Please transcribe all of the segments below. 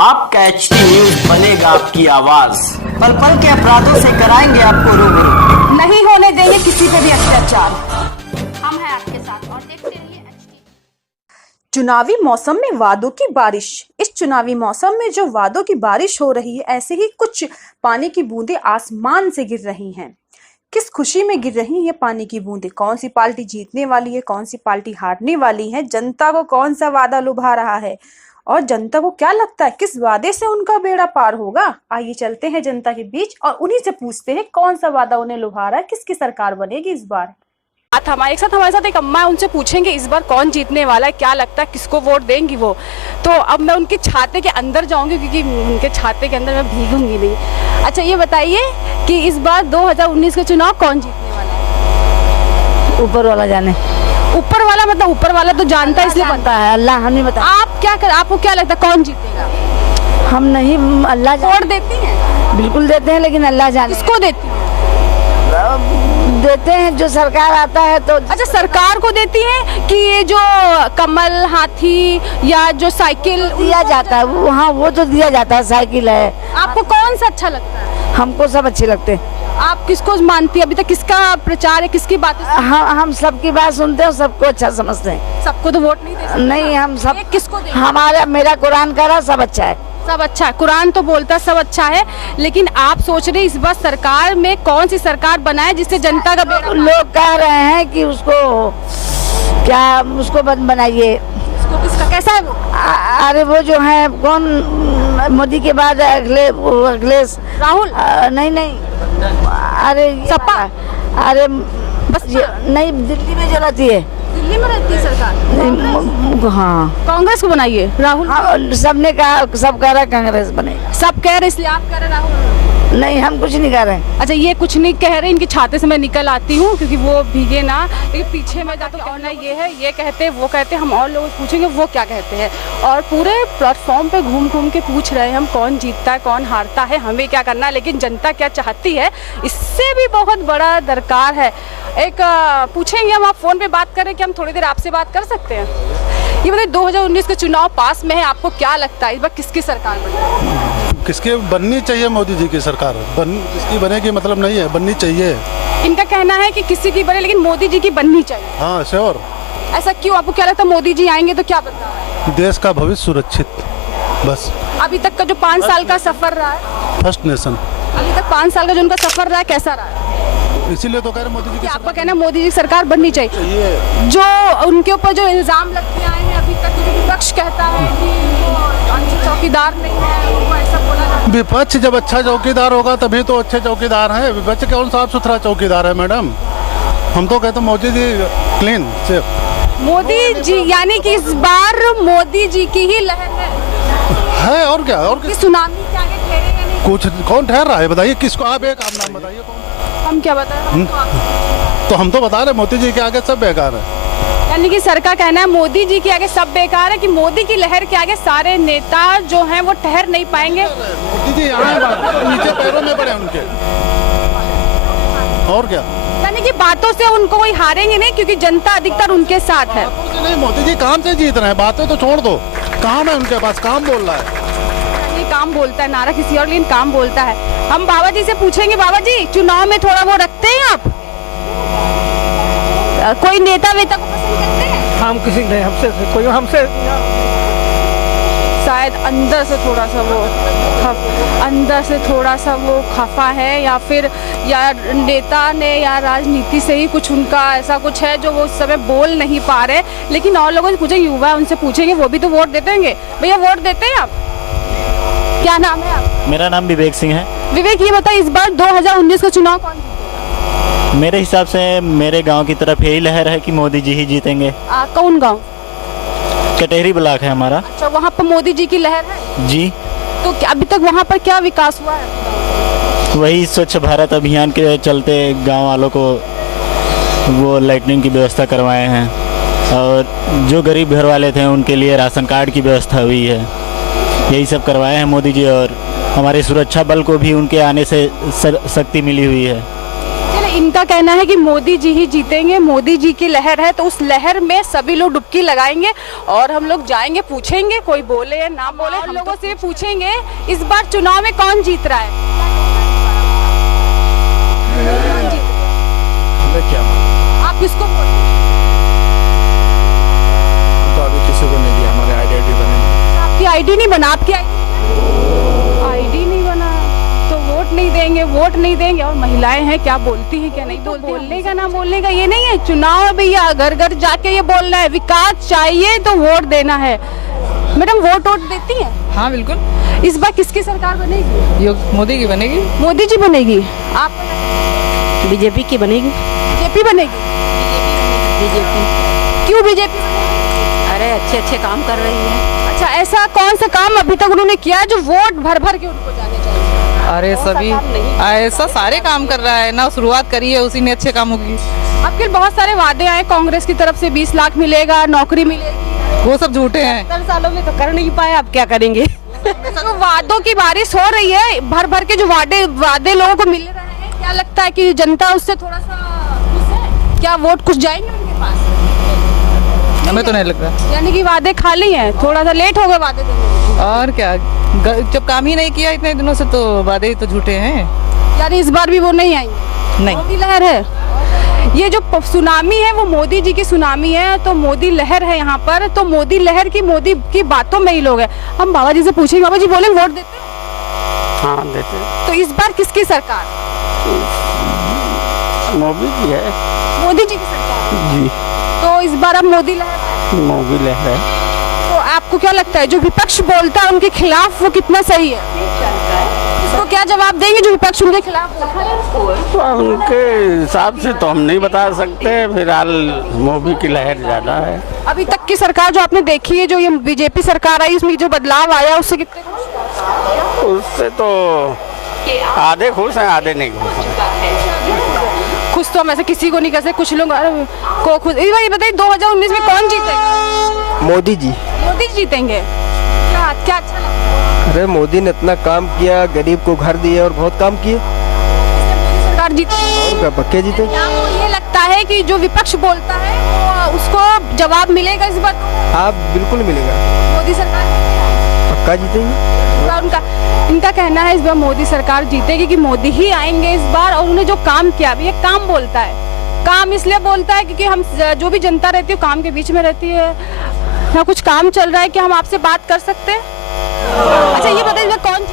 आपका HT news बनेगा आपकी आवाज। पल पल के अपराधों से कराएंगे आपको रूबरू। नहीं होने देंगे किसी पे भी अत्याचार। हम हैं आपके साथ और देखते रहिए एचटी। चुनावी मौसम में वादों की बारिश। इस चुनावी मौसम में जो वादों की बारिश हो रही है, ऐसे ही कुछ पानी की बूंदें आसमान से गिर रही हैं। किस खुशी में गिर रही है पानी की बूंदें? कौन सी पार्टी जीतने वाली है, कौन सी पार्टी हारने वाली है, जनता को कौन सा वादा लुभा रहा है और जनता को क्या लगता है किस वादे से उनका बेड़ा पार होगा? आइए चलते हैं जनता के बीच और उन्हीं से पूछते हैं कौन सा वादा उन्हें लुभा रहा है, किसकी सरकार बनेगी इस बार। हमारे साथ एक अम्मा है, उनसे पूछेंगे इस बार कौन जीतने वाला है, क्या लगता है किसको वोट देंगी वो। तो अब मैं उनके छाते के अंदर जाऊंगी क्योंकि उनके छाते के अंदर मैं भीगूंगी नहीं। अच्छा ये बताइए कि इस बार 2019 का चुनाव कौन जीतने वाला है? ऊपर वाला जाने। ऊपर वाला मतलब ऊपर वाला तो जानता है इसलिए पता है, अल्लाह हम नहीं बता। आप क्या कर, आपको क्या लगता है कौन जीतेगा? हम नहीं, अल्लाह वोट देती हैं? बिल्कुल देते हैं, लेकिन अल्लाह जाने। किसको देती हैं? देते हैं जो सरकार आता है तो। अच्छा सरकार को देती है कि ये जो कमल हाथी या जो साइकिल दिया जाता है वहाँ, वो तो दिया जाता है, साइकिल है। आपको कौन सा अच्छा लगता है? हमको सब अच्छे लगते हैं। आप किसको मानती है? अभी तक किसका प्रचार है, किसकी बात? हम सबकी बात सुनते हैं, सबको अच्छा समझते हैं। सबको तो वोट नहीं दे सकते। नहीं, हम सब किसको देंगे? हमारा मेरा कुरान कह रहा सब अच्छा है। सब अच्छा है, कुरान तो बोलता सब अच्छा है, लेकिन आप सोच रहे इस बार सरकार में कौन सी सरकार बनाए जिससे जनता का बेड़ा? लोग कह रहे हैं कि उसको क्या उसको बनाइए। किसका कैसा है वो? अरे वो जो है कौन, मोदी के बाद अखिलेश राहुल? नहीं अरे सपा? अरे बस नहीं, दिल्ली में जो रहती है। दिल्ली में रहती है सरकार? हाँ, कांग्रेस को बनाइए राहुल। सबने कहा, सब कह रहा कांग्रेस बनेगा। सब कह रहे इसलिए आप कह रहे राहुल? नहीं, हम कुछ नहीं कह रहे। अच्छा ये कुछ नहीं कह रहे, इनके छाते से मैं निकल आती हूँ क्योंकि वो भीगे ना। लेकिन पीछे में जाते कहना ये है, ये कहते वो कहते, हम और लोग पूछेंगे वो क्या कहते हैं। और पूरे प्लेटफॉर्म पे घूम घूम के पूछ रहे हैं हम कौन जीतता है कौन हारता है, हमें क्या करना है, लेकिन जनता क्या चाहती है इससे भी बहुत बड़ा दरकार है। एक पूछेंगे हम, आप फोन पे बात करें कि हम थोड़ी देर आपसे बात कर सकते हैं? ये बताइए 2019 का चुनाव पास में है, आपको क्या लगता है इस बार किसकी सरकार बनेगी? किसके बननी चाहिए? मोदी जी की सरकार किसकी बनेगी मतलब नहीं है, बननी चाहिए। इनका कहना है कि किसी की बने लेकिन मोदी जी की बननी चाहिए। हाँ श्योर। ऐसा क्यों? आपको क्या लगता है मोदी जी आएंगे तो क्या बदलाव? देश का भविष्य सुरक्षित, बस। अभी तक का जो 5 साल का सफर रहा है, फर्स्ट नेशन, अभी तक 5 साल का जो उनका सफर रहा है कैसा रहा है? इसीलिए तो कह रहे मोदी जी की आपका कहना है मोदी जी की सरकार बननी चाहिए। जो उनके ऊपर जो इल्जाम लगते आए हैं अभी तक, जो विपक्ष कहता है कि वो अच्छे चौकीदार नहीं है, वो ऐसा बोला जाता है। विपक्ष जब अच्छा चौकीदार होगा तभी तो अच्छे चौकीदार हैं। विपक्ष कौन साफ सुथरा चौकीदार है मैडम? हम तो कहते मोदी जी क्लीन सेफ। मोदी जी यानी कि इस बार मोदी जी की ही लहर है और क्या? और सुनामी के आगे ठहरे या नहीं? कुछ कौन ठहर रहा है बताइए? किसको? आप एक आम नाम बताइए कौन? हम क्या बताएं? तो हम तो बता रहे मोदी जी के आगे सब बेकार है। यानी कि सर का कहना है मोदी जी के आगे सब बेकार है, कि मोदी की लहर के आगे सारे नेता जो हैं वो ठहर नहीं पाएंगे। मोदी जी यहाँ नीचे पैरों में पड़े उनके, और क्या? यानी कि बातों से उनको कोई हारेंगे नहीं क्योंकि जनता अधिकतर उनके साथ है। नहीं, मोदी जी काम से जीत रहे हैं, बातें तो छोड़ दो। काम है उनके पास, काम बोल रहा है। काम बोलता है, नारा किसी और, लेकिन काम बोलता है। हम बाबा जी से पूछेंगे, बाबा जी चुनाव में थोड़ा वो रखते हैं आप? कोई नेता वेता को पसंद करते हैं? हम किसी नहीं, हमसे कोई हमसे शायद अंदर से थोड़ा सा वो अंदर से थोड़ा सा वो खफा है, या फिर या नेता ने या राजनीति से ही कुछ उनका ऐसा कुछ है जो वो उस समय बोल नहीं पा रहे। लेकिन और लोगों से पूछेंगे, युवा उनसे पूछेंगे, वो भी तो वोट देते होंगे। भैया वोट देते हैं आप? क्या नाम है आप? मेरा नाम विवेक सिंह है। विवेक ये बताइए इस बार 2019 का चुनाव कौन जीतेगा? मेरे हिसाब से मेरे गांव की तरफ यही लहर है कि मोदी जी ही जीतेंगे। कौन गांव? कटेहरी ब्लॉक है हमारा। अच्छा वहाँ पर मोदी जी की लहर है जी। तो अभी तक वहाँ पर क्या विकास हुआ है? वही स्वच्छ भारत अभियान के चलते गांव वालों को वो लाइटनिंग की व्यवस्था करवाए हैं, और जो गरीब घर वाले थे उनके लिए राशन कार्ड की व्यवस्था हुई है। यही सब करवाए हैं मोदी जी, और हमारे सुरक्षा बल को भी उनके आने से शक्ति मिली हुई है। इनका कहना है कि मोदी जी ही जीतेंगे, मोदी जी की लहर है, तो उस लहर में सभी लोग डुबकी लगाएंगे और हम लोग जाएंगे, पूछेंगे, कोई बोले या ना बोले, हम लोगों से पूछेंगे इस बार चुनाव में कौन जीत रहा है। क्या आप किसको वोट तो अभी किसी को नहीं दिया, हमारे आईडी बने। आपकी आईडी नहीं बना, आपकी आईडी नहीं बना तो वोट नहीं देंगे, वोट नहीं देंगे। और महिलाएं हैं, क्या बोलती हैं क्या नहीं बोलती, बोलने का ना बोलने का ये नहीं है। चुनाव है भैया, घर घर जाके ये बोलना है विकास चाहिए तो वोट देना है। मैडम वोट देती हैं? हाँ बिल्कुल। इस बार किसकी सरकार बनेगी? ये मोदी की बनेगी। मोदी जी बनेगी। आप बीजेपी की बनेगी। बीजेपी बनेगी। बीजेपी क्यों बीजेपी? अरे अच्छे अच्छे काम कर रही है। अच्छा, ऐसा कौन सा काम अभी तक उन्होंने किया जो वोट भर भर के उनको जाने चाहिए? अरे सभी ऐसा सारे काम कर रहा है ना, शुरुआत करी है उसी ने अच्छे कामों की। आपके बहुत सारे वादे आए कांग्रेस की तरफ से, 20 लाख मिलेगा, नौकरी मिलेगी, वो सब झूठे हैं। 10 सालों में तो कर नहीं पाए, अब क्या करेंगे? तो वादों की बारिश हो रही है, भर भर के जो वादे लोगों को मिल रहे हैं, क्या लगता है कि जनता उससे थोड़ा सा खुश है? क्या वोट कुछ जाएंगे उनके पास? हमें तो नहीं लग रहा। यानी कि वादे खाली हैं, थोड़ा सा लेट हो गए वादे देने में। और क्या, जब काम ही नहीं किया इतने दिनों से तो वादे ही तो झूठे हैं। यानी इस बार भी वो नहीं आएंगे? नहीं। मोदी लहर है, ये जो सुनामी है वो मोदी जी की सुनामी है, तो मोदी लहर है यहाँ पर। तो मोदी लहर की, मोदी की बातों में ही लोग हैं। हम बाबा जी से पूछेंगे, बाबा जी बोले वोट देते हैं? हाँ देते। तो इस बार किसकी सरकार? मोदी जी है। मोदी जी की सरकार जी। तो इस बार अब मोदी लहर है। मोदी लहर है। तो आपको क्या लगता है जो विपक्ष बोलता है उनके खिलाफ वो कितना सही है? इसको क्या जवाब देंगे जो विपक्ष उनके खिलाफ बोलता है? तो उनके हिसाब से तो हम नहीं बता सकते, फिलहाल मोदी की लहर ज्यादा है। अभी तक की सरकार जो आपने देखी है, जो ये बीजेपी सरकार आई, उसमें जो बदलाव आया उससे कितने खुश? उससे तो आधे खुश हैं, आधे नहीं खुश हैं। खुश तो हम ऐसे किसी को नहीं कह सकते, कुछ लोग को खुश। इस बार ये बताइए 2019 में कौन जीतेगा? मोदी जी। मोदी जी जीतेंगे। क्या क्या अच्छा लगता है? अरे मोदी ने इतना काम किया, गरीब को घर दिए और बहुत काम किए। इसलिए मोदी सरकार जीतेगी। और क्या पक्के जीते। क्या आपको ये लगता है कि जो विपक्ष बोलता है वो उसको जवाब मिलेगा इस बार? हाँ बिल्कुल मिलेगा, मोदी सरकार पक्का जीतेगी। उनका इनका कहना है इस बार मोदी सरकार जीतेगी, कि मोदी ही आएंगे इस बार। और उन्होंने जो काम किया, अभी एक काम बोलता है, काम इसलिए बोलता है क्योंकि हम जो भी जनता रहती है काम के बीच में रहती है। यहाँ कुछ काम चल रहा है, क्या हम आपसे बात कर सकते हैं? अच्छा ये बताइए कौन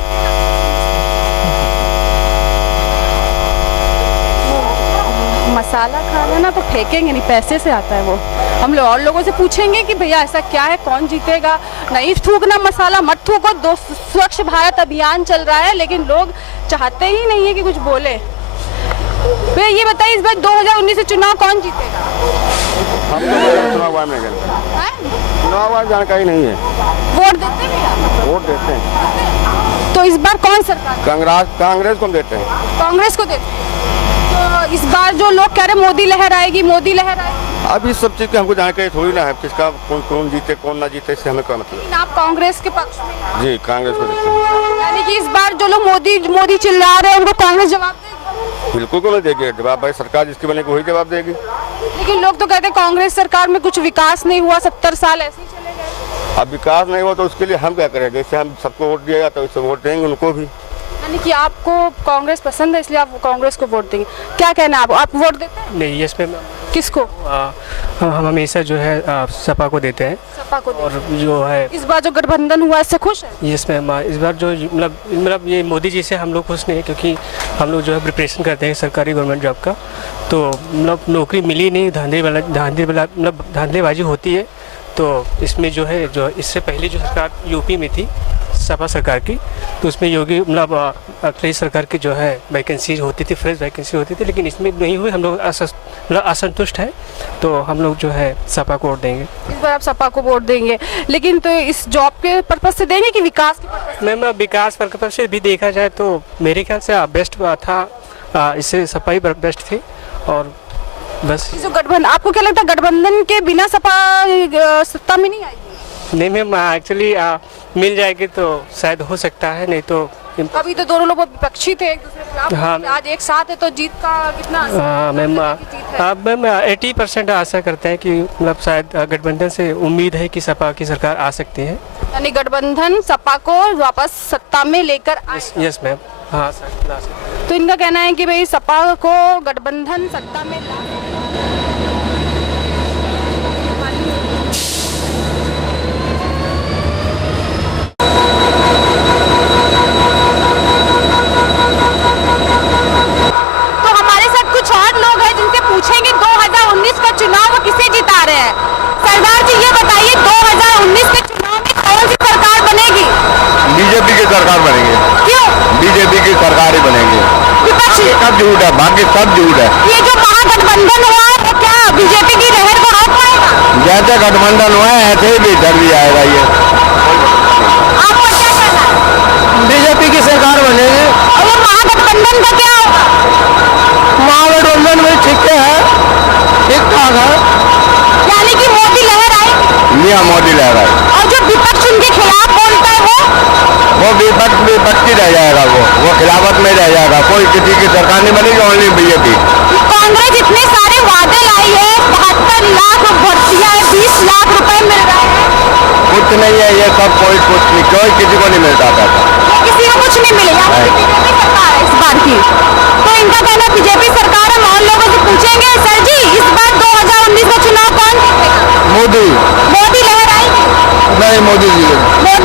मसाला खाना ना तो फेंकेंगे नहीं, पैसे से आता है वो। हम लोग और लोगों से पूछेंगे कि भैया ऐसा क्या है, कौन जीतेगा। नहीं थूकना मसाला मत थूको, स्वच्छ भारत अभियान चल रहा है, लेकिन लोग चाहते ही नहीं है कि कुछ बोले। भैया ये बताइए इस बार 2019 से चुनाव कौन जीतेगा? चुनाव जानकारी नहीं है। वोट देते हैं भैया? वोट देते हैं। तो इस बार कौन सरकार? कांग्रेस को देते हैं। कांग्रेस को देते हैं। तो इस बार जो लोग कह रहे मोदी लहर आएगी, मोदी लहर आएगी, अब इस सब चीज की हमको जानकारी थोड़ी ना है, किसका कौन जीते कौन ना जीते, इससे हमें क्या मतलब। लेकिन आप कांग्रेस के पक्ष में हैं। जी कांग्रेस को देते हैं। यानी कि इस बार जो लोग मोदी चिल्ला रहे हैं उनको कांग्रेस जवाब देगी? बिल्कुल को नहीं देगी जवाब, भाई सरकार जिसकी बनेगी वही जवाब देगी। लेकिन लोग तो कहते हैं कांग्रेस सरकार में कुछ विकास नहीं हुआ, 70 साल ऐसे ही चले गए। अब विकास नहीं हुआ तो उसके लिए हम क्या करेंगे? इससे हम सबको वोट दिया जाता है, उससे वोट देंगे उनको भी। यानी कि आपको कांग्रेस पसंद है इसलिए आप कांग्रेस को वोट देंगे। क्या कहना है आप वोट देते हैं? नहीं, इस पे किसको? हम हमेशा जो है सपा को देते हैं। सपा को और जो है इस बार जो गठबंधन हुआ इससे खुश है? यस मैम, इस बार जो मतलब ये मोदी जी से हम लोग खुश नहीं है, क्योंकि हम लोग जो है प्रिपरेशन करते हैं सरकारी गवर्नमेंट जॉब का, तो मतलब नौकरी मिली नहीं, धांधलीबाजी होती है। तो इसमें जो है, जो इससे पहले जो सरकार यूपी में थी सपा सरकार की, तो उसमें योगी मतलब अखिलेश सरकार की जो है वैकेंसी होती थी, फ्रेश वैकेंसी होती थी, लेकिन इसमें नहीं हुई। हम लोग असंतुष्ट है, तो हम लोग जो है सपा को वोट देंगे। इस बार आप सपा को वोट देंगे, लेकिन तो इस जॉब के पर्पज से देंगे कि विकास के पर्पज से? मैम विकास पर्पज से भी देखा जाए तो मेरे ख्याल से बेस्ट था, इससे सपा ही बेस्ट थी। और बस जो गठबंधन, आपको क्या लगता है गठबंधन के बिना सपा सत्ता में नहीं आएगी? नहीं मैम, एक्चुअली मिल जाएगी तो शायद हो सकता है, नहीं तो अभी तो दोनों लोग विपक्षी थे एक दूसरे के खिलाफ, हाँ। आज एक साथ है तो जीत का कितना असर? हाँ मैम, जीत है। अब मैम 80% आशा करते हैं कि मतलब शायद गठबंधन से उम्मीद है कि सपा की सरकार आ सकती है। यानी गठबंधन सपा को वापस सत्ता में लेकर आए। यस मैम, हाँ सर ला सकते हैं। तो इनका कहना है कि भाई सपा को गठबंधन सत्ता में ला पूछेंगे 2019 का चुनाव वो किसे जिता रहे हैं। सरदार जी ये बताइए 2019 के चुनाव में कौन सी सरकार बनेगी? बीजेपी की सरकार बनेगी। क्यों? बीजेपी की सरकार ही बनेगी। विपक्ष सब झूठ है, बाकी सब झूठ है। ये जो महागठबंधन हुआ है वो क्या बीजेपी की लहर को रोक पाएगा? जैसे गठबंधन हुआ है ऐसे ही इधर भी आएगा ये। आपको क्या कहना है? बीजेपी की सरकार बनेगी। और वो महागठबंधन का क्या होगा? महागठबंधन में ठीक है, ठीक ठाक है। यानी कि मोदी लहर आएगी। मियाँ मोदी लहर आए। और जो विपक्ष उनके खिलाफ बोलता है वो विपक्ष ही रह जाएगा। वो खिलाफत में रह जाएगा। कोई किसी की सरकार नहीं बनेगी, ओनली बीजेपी। कांग्रेस इतने सारे वादे लाई है, 72 लाख भर्तियां, 20 लाख रुपए मिल रहे हैं। कुछ नहीं है ये सब, कोई किसी को नहीं मिलता था। किसी को कुछ नहीं मिलेगा। बीजेपी सरकार है इस बार की, तो इनका कहना बीजेपी सरकार है। और लोगों से पूछेंगे सर जी इस बार 2019 का चुनाव कौन जीतेगा? मोदी लहर आएगी? नहीं, मोदी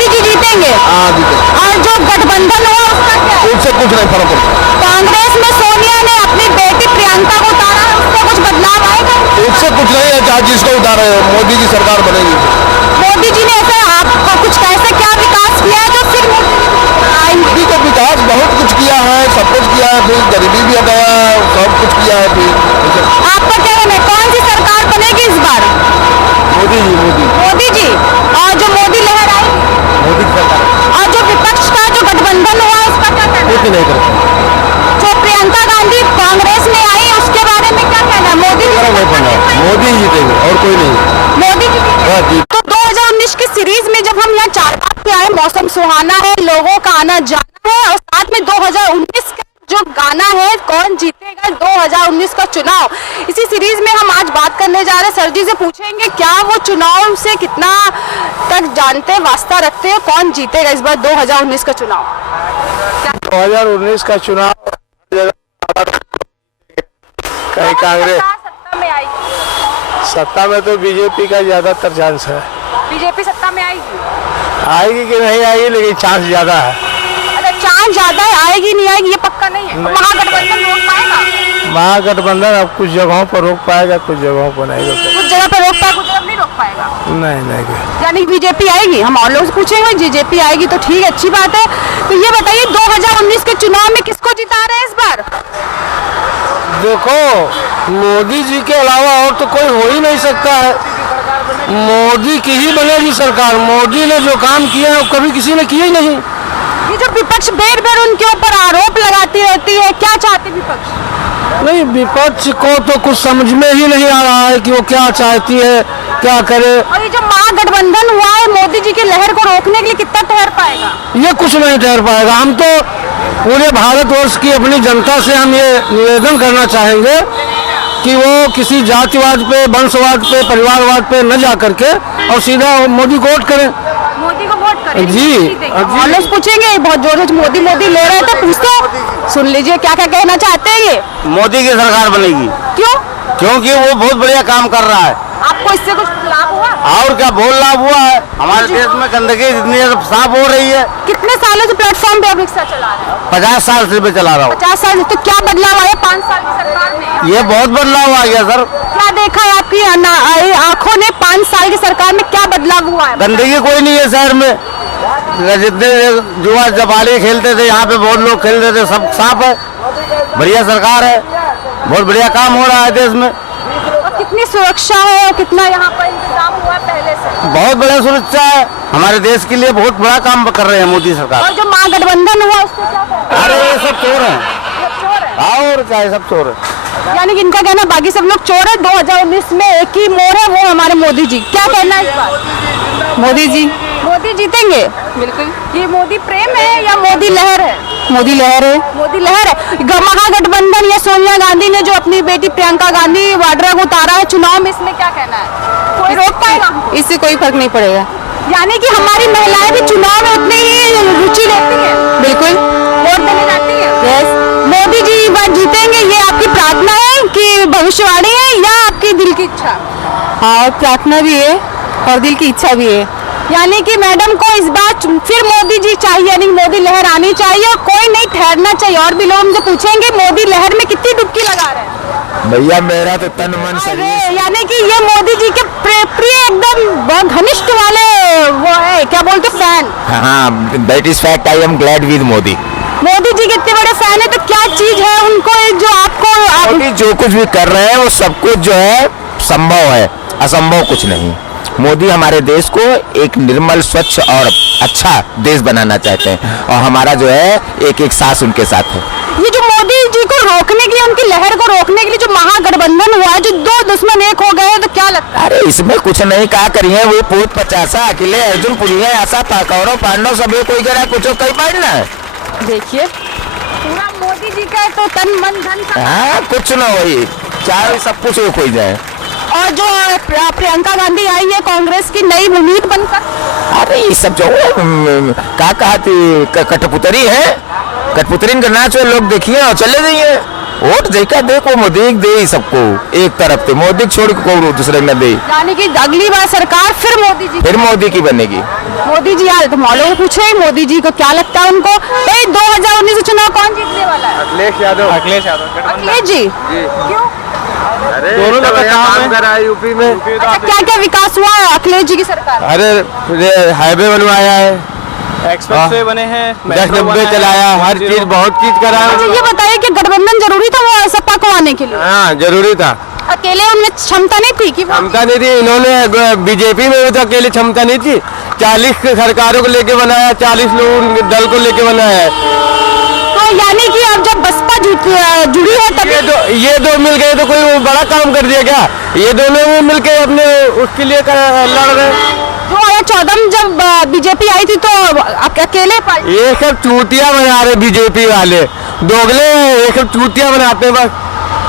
जी जीतेंगे। हाँ जीतेंगे। और जो गठबंधन हुआ उसका क्या है? उससे कुछ नहीं फर्क पड़ता। कांग्रेस में सोनिया ने अपनी बेटी प्रियंका को उतारा है, उससे कुछ बदलाव आएगा? उससे कुछ नहीं है, चाहे जिसको उतारे मोदी की सरकार बनेगी। मोदी जी ने ऐसा आपका कुछ कैसे क्या विकास किया है जो सिर्फ मोदी का विकास बहुत कुछ किया है, सब कुछ किया है, फिर गरीबी भी हटाया, सब कुछ किया है। फिर आपका क्या कहना है कौन सी सरकार बनेगी इस बार? मोदी जी। और जो मोदी लहर आएगी? मोदी की सरकार। और जो विपक्ष का जो गठबंधन हुआ उसका क्या कहना है? कुछ नहीं करता। जो प्रियंका गांधी कांग्रेस में आई उसके बारे में क्या कहना है? मोदी जीतेंगे और कोई नहीं। मोदी जी। तो 2019 की सीरीज में जब हम यहाँ चारबाग पे आए, मौसम सुहाना है, लोगों का आना जाना है, और साथ में 2019 का जो गाना है कौन जीतेगा 2019 का चुनाव, इसी सीरीज में हम आज बात करने जा रहे हैं। सर जी से पूछेंगे क्या वो चुनाव से कितना तक जानते वास्ता रखते हैं, कौन जीतेगा इस बार 2019 का चुनाव? 2019 का चुनाव कहीं कांग्रेस सत्ता में आएगी? सत्ता में तो बीजेपी का ज्यादातर चांस है। बीजेपी सत्ता में आएगी कि नहीं आएगी, लेकिन चांस ज्यादा है। अच्छा, चांस ज्यादा है, आएगी नहीं आएगी ये पक्का नहीं है। तो महागठबंधन रोक पाएगा? महागठबंधन अब कुछ जगहों पर रोक पाएगा, कुछ जगहों पर नहीं रोक पाएगा। कुछ जगह पर रोक पाएगा, कुछ जगह नहीं रोक पाएगा। नहीं। यानी बीजेपी आएगी? हम और लोगों से पूछेंगे बीजेपी आएगी तो ठीक है, अच्छी बात है। तो ये बताइए 2019 के चुनाव में किसको जिता रहे हैं इस बार? देखो, मोदी जी के अलावा और तो कोई हो ही नहीं सकता है। मोदी की ही बनेगी सरकार। मोदी ने जो काम किया है कभी किसी ने किया ही नहीं। ये जो विपक्ष बेर बेर उनके ऊपर आरोप लगाती रहती है, क्या चाहती विपक्ष? नहीं, विपक्ष को तो कुछ समझ में ही नहीं आ रहा है कि वो क्या चाहती है, क्या करे। और ये जो महागठबंधन हुआ है मोदी जी की लहर को रोकने के लिए कितना ठहर पाएगा? ये कुछ नहीं ठहर पाएगा। हम तो पूरे भारतवर्ष की अपनी जनता से हम ये निवेदन करना चाहेंगे कि वो किसी जातिवाद पे, वंशवाद पे, परिवारवाद पे न जा करके और सीधा मोदी को वोट करें। मोदी को वोट करें? जी। और लोग पूछेंगे बहुत जोर से मोदी ले रहे थे, पूछते सुन लीजिए क्या क्या कहना चाहते हैं ये। मोदी की सरकार बनेगी। क्यों? क्योंकि वो बहुत बढ़िया काम कर रहा है। आपको इससे कुछ लाभ हुआ? और क्या बहुत लाभ हुआ है। हमारे देश में गंदगी इतनी साफ हो रही है। कितने सालों से प्लेटफॉर्म पे आप रिक्शा चला रहे हैं? 50 साल से मैं चला रहा हूँ। 50 साल। तो क्या बदलाव आया 5 साल की सरकार में? ये बहुत बदलाव आ गया सर। क्या देखा है आपकी आंखों ने 5 साल की सरकार में, क्या बदलाव हुआ है? गंदगी कोई नहीं है शहर में। जितने जुआ जबाली खेलते थे यहाँ पे बहुत लोग खेलते थे, सब साफ है। बढ़िया सरकार है, बहुत बढ़िया काम हो रहा है देश में। कितनी सुरक्षा है और कितना यहाँ पर इंतजाम हुआ है पहले से? बहुत बड़ा सुरक्षा है। हमारे देश के लिए बहुत बड़ा काम कर रहे हैं मोदी सरकार। और जो महागठबंधन हुआ उसको क्या कहते हैं? अरे ये सब चोर हैं। चोर है? और क्या, सब चोर है। यानी कि इनका कहना बाकी सब लोग चोर है। 2019 में एक ही मोड़ है, वो हमारे मोदी जी। क्या कहना है इस बार? मोदी जी मोदी जीतेंगे? बिल्कुल। ये मोदी प्रेम है या मोदी लहर है? मोदी लहर है। मोदी लहर है। महागठबंधन या सोनिया गांधी ने जो अपनी बेटी प्रियंका गांधी वाड्रा को उतारा है चुनाव में, इसमें क्या कहना है? कोई रोक पाएगा? इससे कोई फर्क नहीं पड़ेगा। यानी कि हमारी महिलाएं भी चुनाव में उतनी ही रुचि लेती हैं? बिल्कुल। वोट देने जाती हैं? यस। मोदी जी इस बार जीतेंगे, ये आपकी प्रार्थना है कि भविष्यवाणी है या आपकी दिल की इच्छा? हाँ, प्रार्थना भी है और दिल की इच्छा भी है। यानी कि मैडम को इस बार फिर मोदी जी चाहिए, यानी मोदी लहर आनी चाहिए और कोई नहीं ठहरना चाहिए। और भी लोग हमसे पूछेंगे मोदी लहर में कितनी डुबकी लगा रहे हैं? भैया मेरा तो तन मन शरीर। यानी कि ये मोदी जी के प्रिय एकदम बहुत घनिष्ठ वाले वो है, क्या बोलते फैन? हाँ, that is fact. I am glad with Modi. Modi ji के इतने बड़े फैन है तो क्या चीज है उनको जो आपको मोदी जो कुछ भी कर रहे हैं वो सब कुछ जो है संभव है, असंभव कुछ नहीं। मोदी हमारे देश को एक निर्मल, स्वच्छ और अच्छा देश बनाना चाहते हैं और हमारा जो है एक एक सांस उनके साथ है। ये जो मोदी जी को रोकने के लिए, उनकी लहर को रोकने के लिए जो महागठबंधन हुआ है, जो दो दुश्मन एक हो गए, तो क्या लगता है? अरे इसमें कुछ नहीं कहा करिए, वो पूत 50 अकेले अर्जुन पुरिया ऐसा कौरव पांडव सभी कोई करा कुछ कई पाड़ना है। देखिए पूरा मोदी जी का तो तन मन धन सब। हाँ, कुछ ना वही चाहे सब कुछ हो कोई जाए। और जो प्रियंका गांधी आई है कांग्रेस की नई उम्मीद बनकर, अरे ये सब जो कहा थी कठपुतरी है, कठपुतरी का नाच लोग देखिए और चले जाइए। वोट देखा देखो मोदी दे सबको एक तरफ से, मोदी छोड़ के को दूसरे न दे। यानी कि अगली बार सरकार फिर मोदी की बनेगी। मोदी जी यार, तुम लोग पूछे मोदी जी को क्या लगता है उनको? 2019 चुनाव कौन जीतने वाला है? अखिलेश यादव। अखिलेश जी क्यों? अरे दोनों का काम कर रहा है यूपी में। अच्छा, क्या क्या विकास हुआ है अखिलेश जी की सरकार? अरे हाईवे बनवाया है, एक्सप्रेसवे बने हैं, 10 डब्बे चलाया, हर चीज बहुत चीज करा। अच्छा, ये बताइए कि गठबंधन जरूरी था वो सपा को आने के लिए? हाँ जरूरी था। अकेले उनमें क्षमता नहीं थी कि क्षमता नहीं थी, इन्होंने बीजेपी में भी तो अकेले क्षमता नहीं थी। 40 सरकारों को लेके बनाया, 40 लोग दल को लेके बनाया है। तो यानी कि अब जब बसपा जुड़ी है तब ये दो मिल गए तो कोई बड़ा काम कर दिया क्या? ये दोनों भी मिल के अपने उसके लिए लड़ रहे। 2014 में जब बीजेपी आई थी तो अकेले पार्टी। ये सब चूतियां बना रहे बीजेपी वाले, दोगले ये सब चूतियां बनाते हैं, बस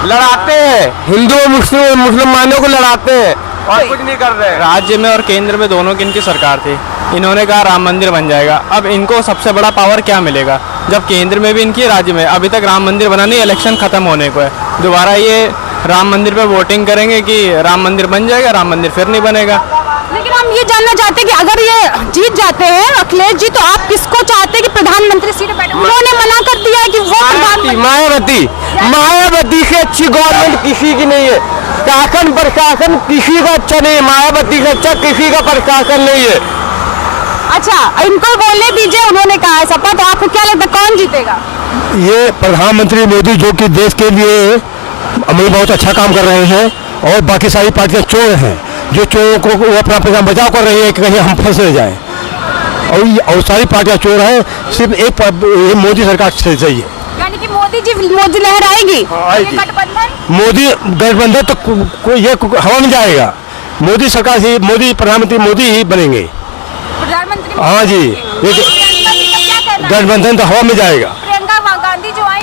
लड़ाते हैं, हिंदू और मुसलमानों को लड़ाते हैं और कुछ नहीं कर रहे। राज्य में और केंद्र में दोनों की इनकी सरकार थी, इन्होंने कहा राम मंदिर बन जाएगा। अब इनको सबसे बड़ा पावर क्या मिलेगा जब केंद्र में भी इनकी, राज्य में अभी तक राम मंदिर बना नहीं, इलेक्शन खत्म होने को है। दोबारा ये राम मंदिर पे वोटिंग करेंगे कि राम मंदिर बन जाएगा, राम मंदिर फिर नहीं बनेगा। लेकिन हम ये जानना चाहते हैं कि अगर ये जीत जाते हैं अखिलेश जी, तो आप किसको चाहते हैं कि प्रधानमंत्री सीट बैठे? उन्होंने मना कर दिया है कि वो मायावती से अच्छी गवर्नमेंट किसी की नहीं है। शासन प्रशासन किसी का अच्छा नहीं है, मायावती से अच्छा किसी का प्रशासन नहीं है। अच्छा, इनको बोलने दीजिए, उन्होंने कहा है सपा, तो आपको क्या लगता है कौन जीतेगा? ये प्रधानमंत्री मोदी जो कि देश के लिए बहुत अच्छा काम कर रहे हैं और बाकी सारी पार्टियां चोर हैं, जो चोरों को वो अपना बचाव कर रही है कि कहीं हम फंस न जाएं, और सारी पार्टियां चोर हैं। सिर्फ एक मोदी सरकार चाहिए। यानी कि मोदी लहर आएगी? गठबंधन मोदी गठबंधन तो ये हवा में जाएगा। मोदी सरकार से मोदी प्रधानमंत्री मोदी ही बनेंगे। प्रधानमंत्री? हाँ जी, गठबंधन तो हवा में जाएगा। प्रियंका गांधी जो आई,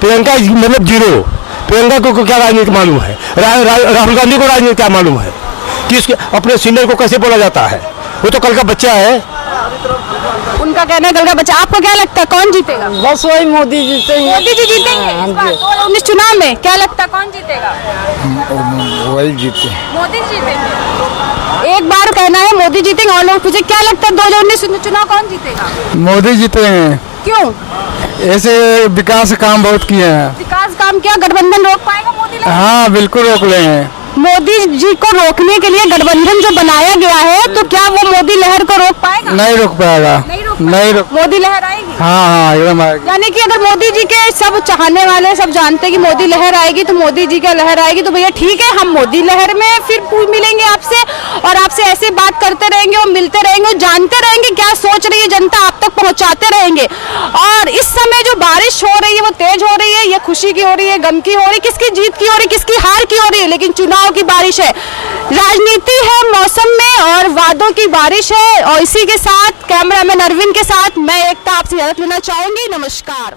प्रियंका मतलब जीरो। प्रियंका को क्या राजनीति मालूम है? राहुल गांधी को राजनीति क्या मालूम है कि इसके अपने सीनियर को कैसे बोला जाता है? वो तो कल का बच्चा है। उनका कहना है कल का बच्चा। आपको क्या लगता है कौन जीतेगा? बस वही मोदी जीतेंगे। मोदी जी जीतेंगे इस बार 2019 चुनाव में? क्या लगता है कौन जीतेगा? वही जीते, मोदी जीतेंगे। एक बार कहना है मोदी जीतेंगे और लोग पूछे क्या लगता है 2019 चुनाव कौन जीतेगा? मोदी जीतेंगे। क्यों? ऐसे विकास काम बहुत किए हैं। विकास काम किया, गठबंधन रोक पाएगा मोदी लहर? हाँ बिल्कुल रोक लेंगे। मोदी जी को रोकने के लिए गठबंधन जो बनाया गया है, तो क्या वो मोदी लहर को रोक पाएगा? नहीं रोक पाएगा। नहीं रोक। मोदी लहर आएगी? हाँ एकदम आएगी। यानी कि अगर मोदी जी के सब चाहने वाले सब जानते हैं कि मोदी लहर आएगी, तो मोदी जी का लहर आएगी, तो भैया ठीक है, हम मोदी लहर में फिर मिलेंगे आपसे और आपसे ऐसे बात करते रहेंगे और मिलते रहेंगे, जानते रहेंगे क्या सोच रही है जनता, आप तक पहुंचाते रहेंगे। और इस समय जो बारिश हो रही है वो तेज हो रही है, ये खुशी की हो रही है, गम की हो रही है, किसकी जीत की हो रही है, किसकी हार की हो रही है, लेकिन चुनाव की बारिश है, राजनीति है मौसम में और वादों की बारिश है। और इसी के साथ कैमरामैन अरविंद के साथ मैं एकता आपसे इजाजत लेना चाहूंगी। नमस्कार।